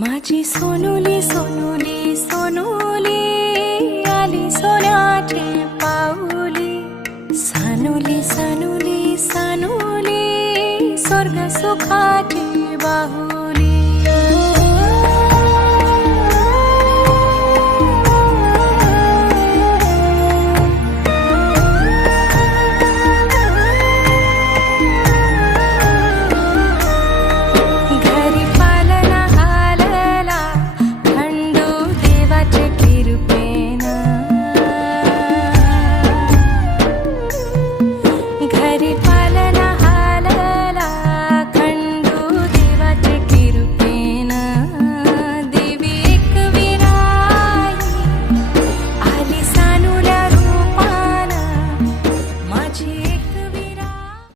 माझी सोनुली सोनुली सोनुली आली सोन्याचे पाऊली, सानुली सानुली सानुली स्वर्ग सुखाची बाहुली.